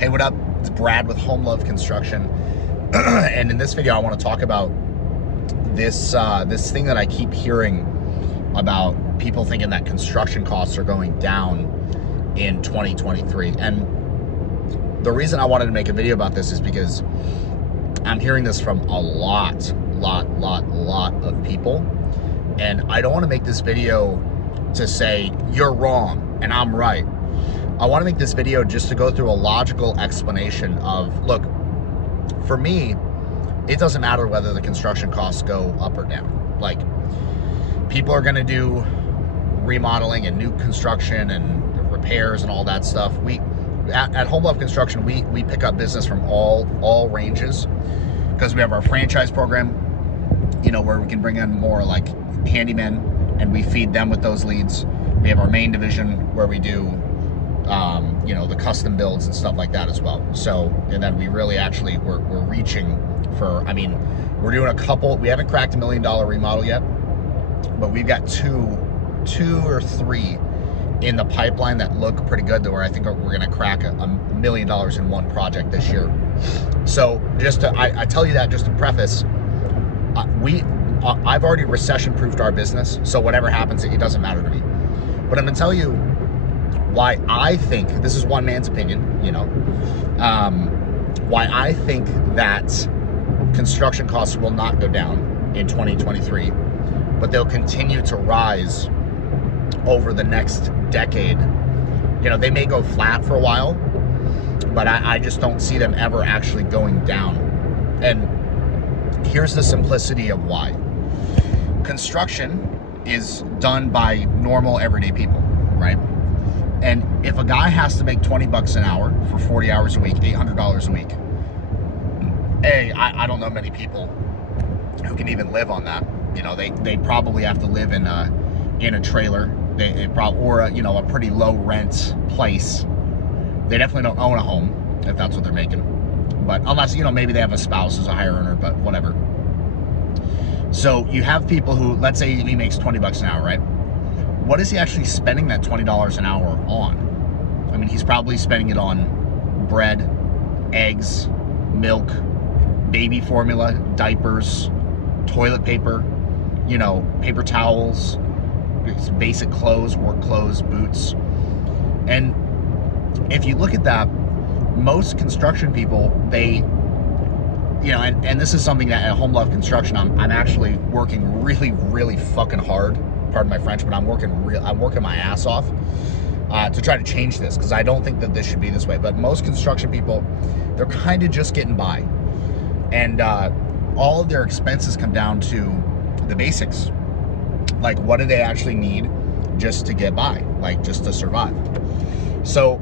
Hey, what up? It's Brad with Home Love Construction. And in this video, I want to talk about this thing that I keep hearing about people thinking that construction costs are going down in 2023. And the reason I wanted to make a video about this is because I'm hearing this from a lot of people. And I don't want to make this video to say, you're wrong and I'm right. I want to make this video just to go through a logical explanation of, look, for me, it doesn't matter whether the construction costs go up or down. Like, people are going to do remodeling and new construction and repairs and all that stuff. At Home Love Construction, we pick up business from all ranges, because we have our franchise program, you know, where we can bring in more like handymen and we feed them with those leads. We have our main division where we do you know, the custom builds and stuff like that as well. So, and then we really actually, we're reaching for, I mean, we're doing a couple, we haven't cracked $1 million remodel yet, but we've got two or three in the pipeline that look pretty good, to where I think we're going to crack $1 million in one project this year. So just to, I tell you that just to preface, I've already recession-proofed our business, so whatever happens, it doesn't matter to me. But I'm going to tell you why I think, this is one man's opinion, you know, why I think that construction costs will not go down in 2023, but they'll continue to rise over the next decade. You know, they may go flat for a while, but I just don't see them ever actually going down. And here's the simplicity of why. Construction is done by normal, everyday people, right? And if a guy has to make 20 bucks an hour for 40 hours a week, $800 a week, I don't know many people who can even live on that. You know, they probably have to live in a trailer, or a, you know, a pretty low rent place. They definitely don't own a home if that's what they're making. But unless, you know, maybe they have a spouse who's a higher earner, but whatever. So you have people who, let's say he makes 20 bucks an hour, right? What is he actually spending that $20 an hour on? I mean, he's probably spending it on bread, eggs, milk, baby formula, diapers, toilet paper, you know, paper towels, basic clothes, work clothes, boots. And if you look at that, most construction people, they, you know, and this is something that at Home Love Construction, I'm actually working really fucking hard. Pardon my French, but I'm working my ass off to try to change this, because I don't think that this should be this way. But most construction people, they're kind of just getting by, and all of their expenses come down to the basics. Like, what do they actually need just to get by, like just to survive? So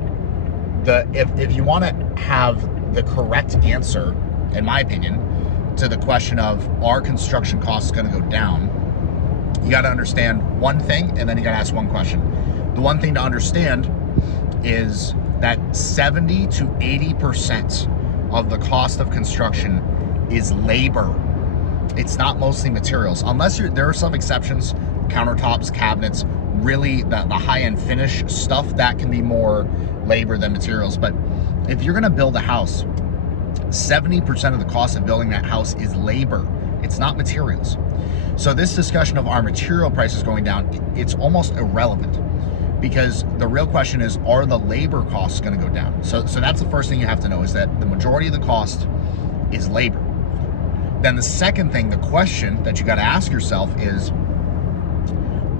if you want to have the correct answer, in my opinion, to the question of, are construction costs going to go down, you got to understand one thing, and then you got to ask one question. The one thing to understand is that 70 to 80% of the cost of construction is labor. It's not mostly materials, unless there are some exceptions, countertops, cabinets, really the high-end finish stuff, that can be more labor than materials. But if you're going to build a house, 70% of the cost of building that house is labor. It's not materials. So this discussion of our material prices going down, it's almost irrelevant, because the real question is, are the labor costs going to go down? So that's the first thing you have to know, is that the majority of the cost is labor. Then the second thing, the question that you got to ask yourself is,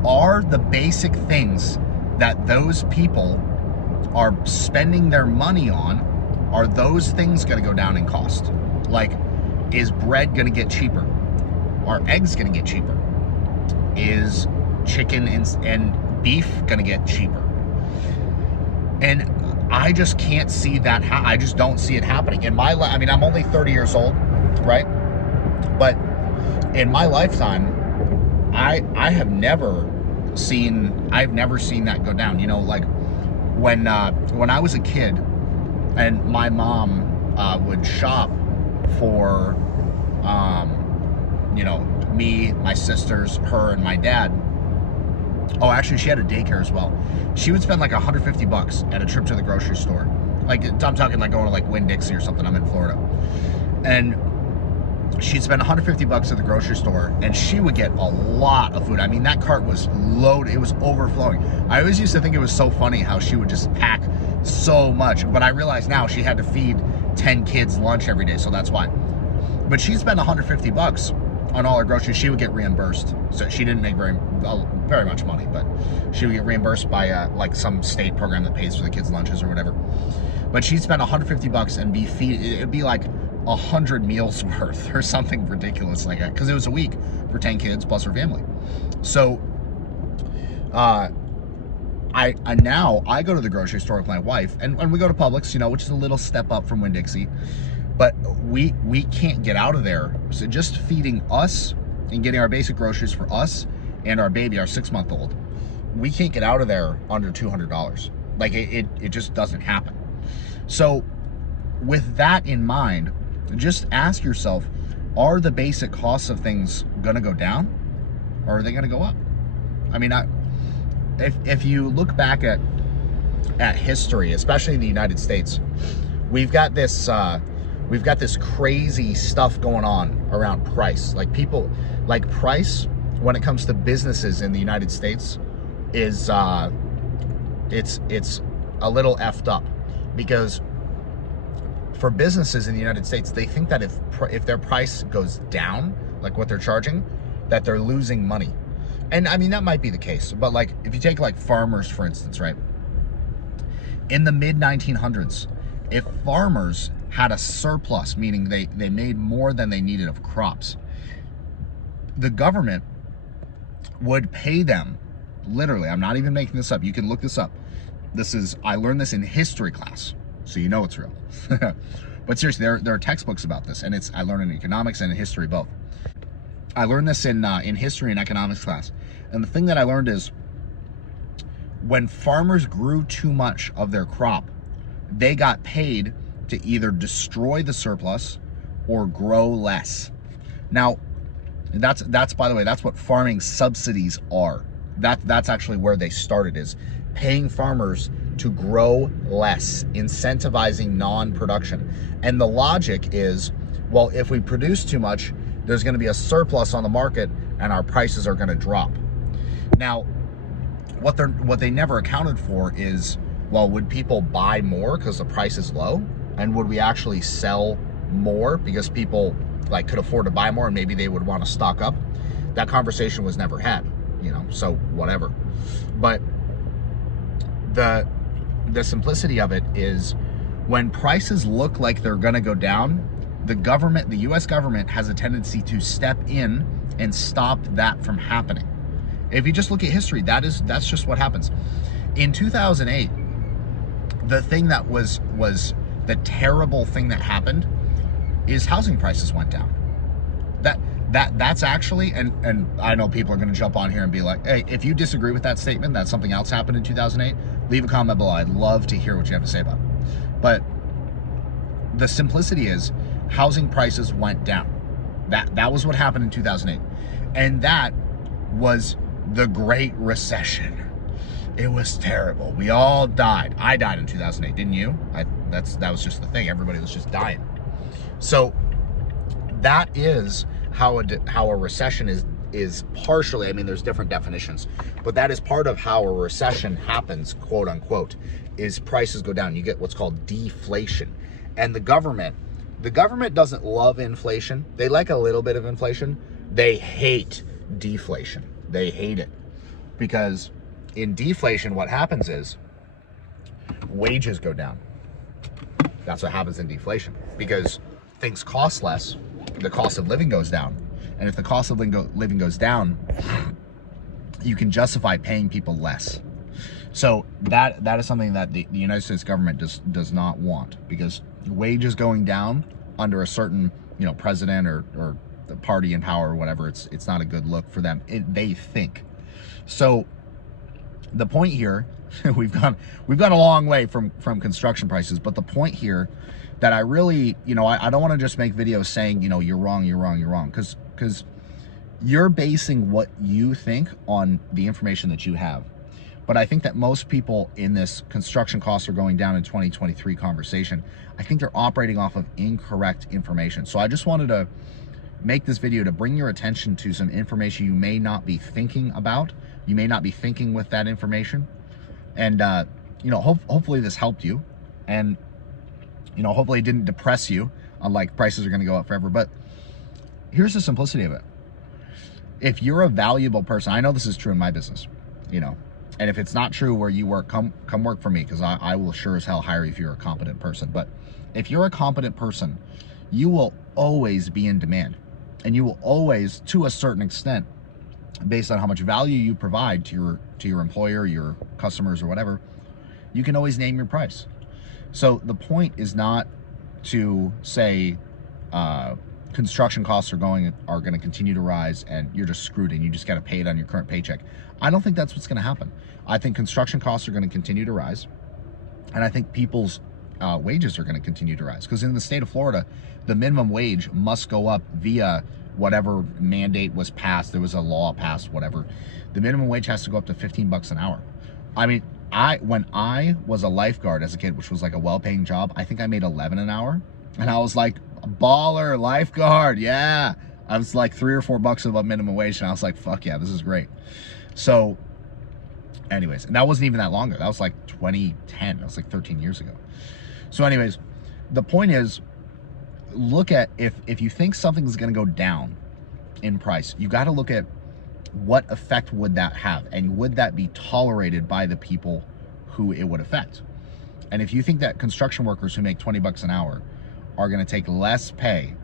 are the basic things that those people are spending their money on, are those things going to go down in cost? Like, is bread going to get cheaper? Are eggs going to get cheaper? Is chicken and beef going to get cheaper? And I just can't see that. I just don't see it happening in my life. I mean, I'm only 30 years old, right? But in my lifetime, I've never seen that go down. You know, like when I was a kid, and my mom would shop for you know, me, my sisters, her, and my dad. Oh, actually, she had a daycare as well. She would spend like 150 bucks at a trip to the grocery store Like, I'm talking like going to like Winn-Dixie or something. I'm in Florida. And she'd spend 150 bucks at the grocery store, and she would get a lot of food. I mean, that cart was loaded. It was overflowing. I always used to think it was so funny how she would just pack so much, but I realize now she had to feed 10 kids lunch every day, so that's why. But she'd spend 150 bucks on all her groceries. She would get reimbursed. So she didn't make very much money, but she would get reimbursed by like some state program that pays for the kids' lunches or whatever. But she'd spend 150 bucks and it'd be like 100 meals worth or something ridiculous like that, because it was a week for 10 kids plus her family. So I go to the grocery store with my wife, and we go to Publix, you know, which is a little step up from Winn-Dixie, but we can't get out of there. So just feeding us and getting our basic groceries for us and our baby, our 6-month-old, we can't get out of there under $200. Like it just doesn't happen. So with that in mind, just ask yourself, are the basic costs of things gonna go down, or are they gonna go up? I mean, if you look back at history, especially in the United States, we've got this crazy stuff going on around price. Like price when it comes to businesses in the United States is it's a little effed up, because for businesses in the United States, they think that if their price goes down, like what they're charging, that they're losing money. And I mean, that might be the case, but like if you take like farmers, for instance, right? In the mid 1900s, if farmers had a surplus, meaning they made more than they needed of crops, the government would pay them, literally, I'm not even making this up, you can look this up. I learned this in history class, so you know it's real. But seriously, there are textbooks about this, and I learned in economics and in history both. I learned this in history and economics class, and the thing that I learned is when farmers grew too much of their crop, they got paid to either destroy the surplus or grow less. Now, that's by the way, that's what farming subsidies are. That's actually where they started, is paying farmers to grow less, incentivizing non-production. And the logic is, well, if we produce too much, there's going to be a surplus on the market and our prices are going to drop. Now, what they never accounted for is, well, would people buy more because the price is low? And would we actually sell more because people like could afford to buy more and maybe they would want to stock up? That conversation was never had, you know, so whatever. But the simplicity of it is, when prices look like they're going to go down, the US government has a tendency to step in and stop that from happening. If you just look at history, that's just what happens. In 2008, the thing that was the terrible thing that happened is housing prices went down. That's actually, and I know people are going to jump on here and be like, hey, if you disagree with that statement that something else happened in 2008, leave a comment below. I'd love to hear what you have to say about it. But the simplicity is, housing prices went down. That was what happened in 2008. And that was the Great Recession. It was terrible. We all died. I died in 2008, didn't you? That was just the thing. Everybody was just dying. So that is how a recession is partially, I mean, there's different definitions, but that is part of how a recession happens, quote unquote, is prices go down. You get what's called deflation. And the government doesn't love inflation. They like a little bit of inflation. They hate deflation. They hate it, because in deflation, what happens is wages go down. That's what happens in deflation, because things cost less, the cost of living goes down. And if the cost of living goes down, you can justify paying people less. So that is something that the United States government does not want, because wages going down under a certain, you know, president or the party in power or whatever, it's not a good look for them. They think. So the point here, we've gone a long way from construction prices, but the point here that I really, you know, I don't want to just make videos saying, you know, you're wrong, because you're basing what you think on the information that you have. But I think that most people in this construction costs are going down in 2023 conversation, I think they're operating off of incorrect information. So I just wanted to make this video to bring your attention to some information you may not be thinking about. You may not be thinking with that information. And, you know, hopefully this helped you. And, you know, hopefully it didn't depress you on like prices are going to go up forever. But here's the simplicity of it. If you're a valuable person, I know this is true in my business, you know, and if it's not true where you work, come work for me, because I will sure as hell hire you if you're a competent person. But if you're a competent person, you will always be in demand. And you will always, to a certain extent, based on how much value you provide to your employer, your customers, or whatever, you can always name your price. So the point is not to say construction costs are going to continue to rise and you're just screwed and you just got to pay it on your current paycheck. I don't think that's what's going to happen. I think construction costs are going to continue to rise, and I think people's wages are going to continue to rise, because in the state of Florida, the minimum wage must go up via whatever mandate was passed. There was a law passed, whatever. The minimum wage has to go up to 15 bucks an hour. I mean, when I was a lifeguard as a kid, which was like a well-paying job, I think I made 11 an hour, and I was like, baller lifeguard, yeah. I was like $3 or $4 above minimum wage, and I was like, fuck yeah, this is great. So anyways, and that wasn't even that long ago. That was like 2010. That was like 13 years ago. So anyways, the point is, look at, if you think something is going to go down in price, you got to look at what effect would that have, and would that be tolerated by the people who it would affect. And if you think that construction workers who make 20 bucks an hour are going to take less pay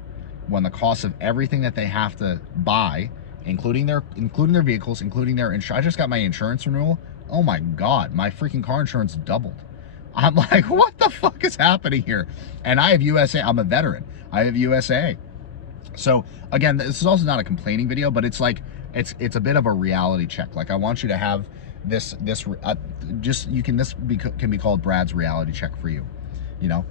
when the cost of everything that they have to buy, including their vehicles, including their insurance. I just got my insurance renewal. Oh my God, my freaking car insurance doubled. I'm like, what the fuck is happening here? And I have USA. I'm a veteran. I have USA. So again, this is also not a complaining video, but it's like, it's a bit of a reality check. Like, I want you to have this can be called Brad's reality check for you, you know?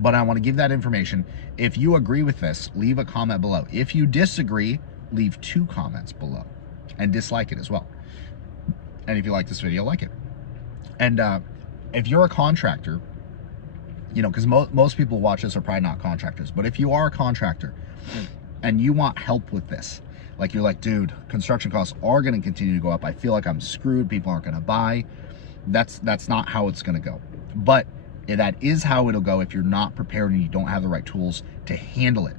But I want to give that information. If you agree with this, leave a comment below. If you disagree, leave 2 comments below and dislike it as well. And if you like this video, like it. And if you're a contractor, you know, because most people watch this are probably not contractors, but if you are a contractor and you want help with this, like you're like, dude, construction costs are going to continue to go up. I feel like I'm screwed. People aren't going to buy. That's not how it's going to go. But that is how it'll go if you're not prepared and you don't have the right tools to handle it.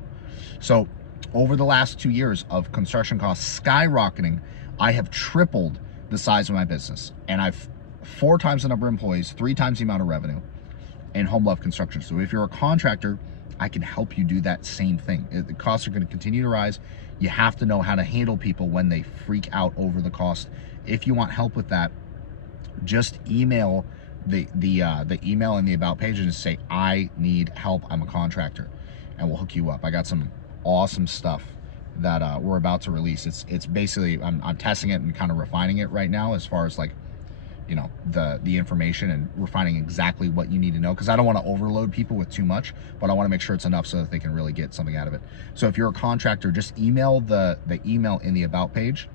So over the last 2 years of construction costs skyrocketing, I have tripled the size of my business, and I've 4 times the number of employees, 3 times the amount of revenue in Home Love Construction. So if you're a contractor, I can help you do that same thing. The costs are going to continue to rise. You have to know how to handle people when they freak out over the cost. If you want help with that, just email the email in the about page and just say, I need help, I'm a contractor, and we'll hook you up. I got some awesome stuff that we're about to release. It's basically, I'm testing it and kind of refining it right now, as far as like, you know, the information, and refining exactly what you need to know, because I don't want to overload people with too much, but I want to make sure it's enough so that they can really get something out of it. So if you're a contractor, just email the email in the about page.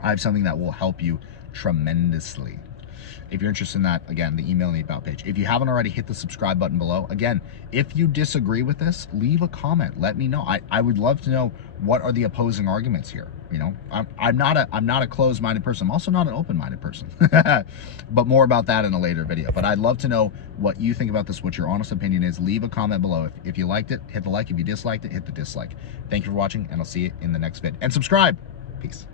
I have something that will help you tremendously. If you're interested in that, again, the email in the about page. If you haven't already, hit the subscribe button below. Again, if you disagree with this, leave a comment. Let me know. I would love to know, what are the opposing arguments here. You know, I'm not a closed-minded person. I'm also not an open-minded person. But more about that in a later video. But I'd love to know what you think about this, what your honest opinion is. Leave a comment below. If you liked it, hit the like. If you disliked it, hit the dislike. Thank you for watching, and I'll see you in the next vid. And subscribe. Peace.